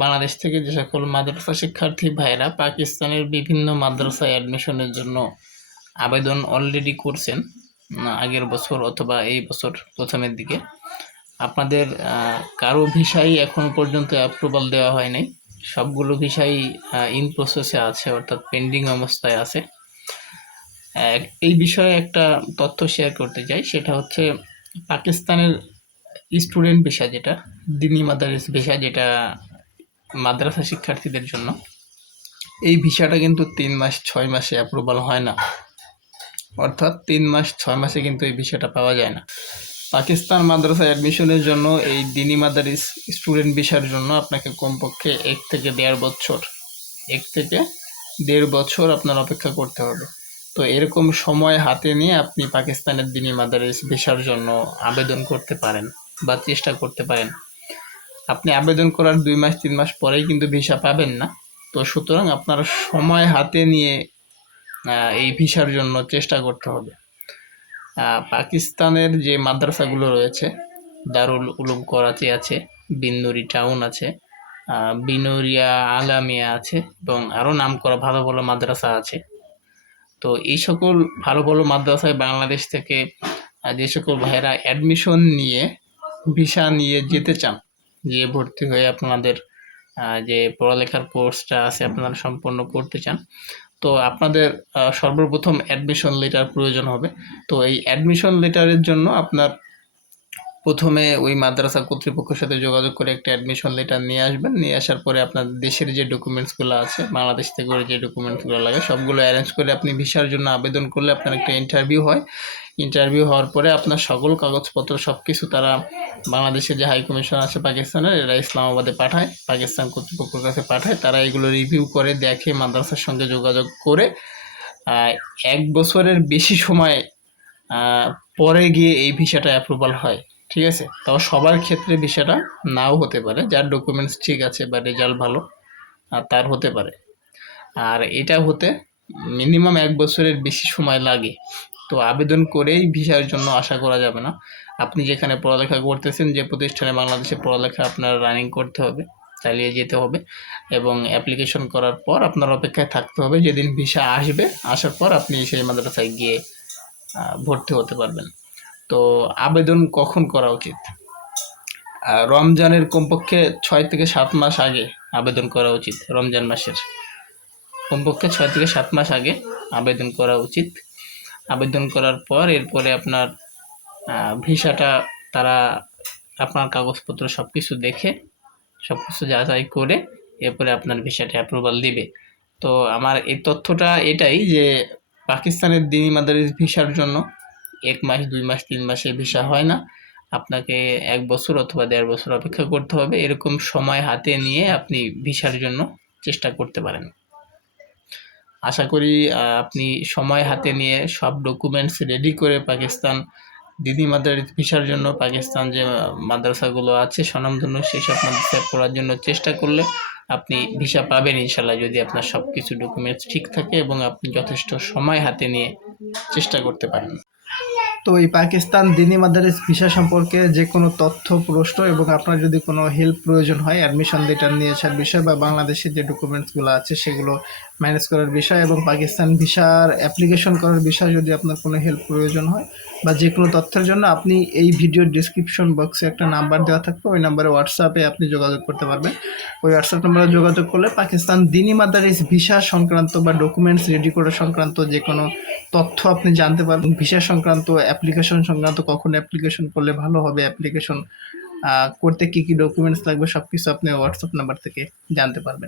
বাংলাদেশ থেকে যে সকল মাদ্রাসা শিক্ষার্থী ভাইরা পাকিস্তানের বিভিন্ন মাদ্রাসায় অ্যাডমিশনের জন্য আবেদন অলরেডি করছেন আগের বছর অথবা এই বছর প্রথমের দিকে। আপনাদের কারও ভিসাই এখনও পর্যন্ত অ্যাপ্রুভাল দেওয়া হয় নাই। সবগুলো ভিসাই ইন প্রসেসে আছে, অর্থাৎ পেন্ডিং অবস্থায় আছে। এই বিষয়ে একটা তথ্য শেয়ার করতে চাই, সেটা হচ্ছে পাকিস্তানের স্টুডেন্ট ভিসা যেটা, দিনী মাদারিস ভিসা যেটা মাদ্রাসা শিক্ষার্থীদের জন্য, এই ভিসাটা কিন্তু তিন মাস, ছয় মাসে অ্যাপ্রুভাল হয় না। অর্থাৎ তিন মাস, ছয় মাসে কিন্তু এই ভিসাটা পাওয়া যায় না। পাকিস্তান মাদ্রাসা অ্যাডমিশনের জন্য এই দিনী মাদারিস স্টুডেন্ট ভিসার জন্য আপনাকে কমপক্ষে এক থেকে দেড় বছর, এক থেকে দেড় বছর আপনার অপেক্ষা করতে হবে। তো এরকম সময় হাতে নিয়ে আপনি পাকিস্তানের দিনী মাদারিস ভিসার জন্য আবেদন করতে পারেন বা চেষ্টা করতে পারেন। আপনি আবেদন করার দুই মাস, তিন মাস পরেই কিন্তু ভিসা পাবেন না। তো সুতরাং আপনার সময় হাতে নিয়ে এই ভিসার জন্য চেষ্টা করতে হবে। পাকিস্তানের যে মাদ্রাসাগুলো রয়েছে, দারুল উলুম করাচি আছে, বিন্নুরি টাউন আছে বিনুরিয়া আলামিয়া আছে, এবং আরও নাম করা ভালো ভালো মাদ্রাসা আছে। তো এই সকল ভালো ভালো মাদ্রাসায় বাংলাদেশ থেকে যে সকল ভাইয়েরা অ্যাডমিশন নিয়ে ভিসা নিয়ে যেতে চান গিয়ে ভর্তি হয়ে আপনাদের যে পড়ালেখার কোর্সটা আছে আপনারা সম্পন্ন করতে চান। তো আপনাদের সর্বপ্রথম অ্যাডমিশন লেটার প্রয়োজন হবে। তো এই অ্যাডমিশন লেটারের জন্য আপনার প্রথমে ওই মাদ্রাসা কর্তৃপক্ষের সাথে যোগাযোগ করে একটা অ্যাডমিশন লেটার নিয়ে আসবেন। নিয়ে আসার পরে আপনার দেশের যে ডকুমেন্টসগুলো আছে, বাংলাদেশ থেকে যে ডকুমেন্টসগুলো লাগে, সবগুলো অ্যারেঞ্জ করে আপনি ভিসার জন্য আবেদন করলে আপনার একটা ইন্টারভিউ হয়। ইন্টারভিউ হওয়ার পরে আপনার সকল কাগজপত্র সব কিছু তারা বাংলাদেশের যে হাই কমিশন আছে পাকিস্তানের, এরা ইসলামাবাদে পাঠায়, পাকিস্তান কর্তৃপক্ষের কাছে পাঠায়। তারা এগুলো রিভিউ করে, দেখে, মাদ্রাসার সঙ্গে যোগাযোগ করে এক বছরের বেশি সময় পরে গিয়ে এই ভিসাটা অ্যাপ্রুভাল হয়, ঠিক আছে? তাও সবার ক্ষেত্রে ভিসাটা নাও হতে পারে, যার ডকুমেন্টস ঠিক আছে বা রেজাল্ট ভালো তার হতে পারে। আর এটা হতে মিনিমাম এক বছরের বেশি সময় লাগে। তো আবেদন করেই ভিসার জন্য আশা করা যাবে না। আপনি যেখানে পড়ালেখা করতেছেন, যে প্রতিষ্ঠানে বাংলাদেশে পড়ালেখা আপনার রানিং করতে হবে, চালিয়ে যেতে হবে এবং অ্যাপ্লিকেশন করার পর আপনার অপেক্ষায় থাকতে হবে। যেদিন ভিসা আসবে, আসার পর আপনি সেই মাদ্রাসায় গিয়ে ভর্তি হতে পারবেন। তো আবেদন কখন করা উচিত? রমজানের কমপক্ষে ছয় থেকে সাত মাস আগে আবেদন করা উচিত, রমজান মাসের। কমপক্ষে ছয় থেকে সাত মাস আগে আবেদন করা উচিত। আবেদন করার পর এরপরে আপনার ভিসাটা তারা আপনার কাগজপত্র সব কিছু দেখে সব কিছু যাচাই করে এরপরে আপনার ভিসাটা অ্যাপ্রুভাল দিবে। তো আমার এই তথ্যটা এটাই যে পাকিস্তানের দিনী মাদারিস ভিসার জন্য এক মাস, দুই মাস, তিন মাসে ভিসা হয় না। আপনাকে এক বছর অথবা দেড় বছর অপেক্ষা করতে হবে। এরকম সময় হাতে নিয়ে আপনি ভিসার জন্য চেষ্টা করতে পারেন। আশা করি আপনি সময় হাতে নিয়ে সব ডকুমেন্টস রেডি করে পাকিস্তান দিদি মাদার ভিসার জন্য পাকিস্তান যে মাদ্রাসাগুলো আছে, স্বনামধন্য সেই সব মাদ্রাসায় পড়ার জন্য চেষ্টা করলে আপনি ভিসা পাবেন ইনশাল্লাহ যদি আপনার সব কিছু ডকুমেন্টস ঠিক থাকে এবং আপনি যথেষ্ট সময় হাতে নিয়ে চেষ্টা করতে পারেন। তো এই পাকিস্তান দিনী মাদারিস ভিসা সম্পর্কে যে কোনো তথ্য, প্রশ্ন এবং আপনার যদি কোনো হেল্প প্রয়োজন হয় অ্যাডমিশন লেটার নিয়ে আসার বিষয় বা বাংলাদেশের যে ডকুমেন্টসগুলো আছে, সেগুলো ম্যানেজ করার বিষয় এবং পাকিস্তান ভিসার অ্যাপ্লিকেশন করার বিষয় যদি আপনার কোনো হেল্প প্রয়োজন হয় বা যে কোনো তথ্যের জন্য, আপনি এই ভিডিওর ডিসক্রিপশন বক্সে একটা নাম্বার দেওয়া থাকবে। ওই নাম্বারে হোয়াটসঅ্যাপে আপনি যোগাযোগ করতে পারবেন। ওই হোয়াটসঅ্যাপ নাম্বারে যোগাযোগ করলে পাকিস্তান দিনী মাদারিস ভিসা সংক্রান্ত বা ডকুমেন্টস রেডি করা সংক্রান্ত যে কোনো তথ্য আপনি জানতে পারবেন। ভিসা সংক্রান্ত অ্যাপ্লিকেশন সংক্রান্ত কখন অ্যাপ্লিকেশন করলে ভালো হবে অ্যাপ্লিকেশন করতে কি কি ডকুমেন্টস লাগবে সব কিছু আপনি হোয়াটসঅ্যাপ নাম্বার থেকে জানতে পারবেন।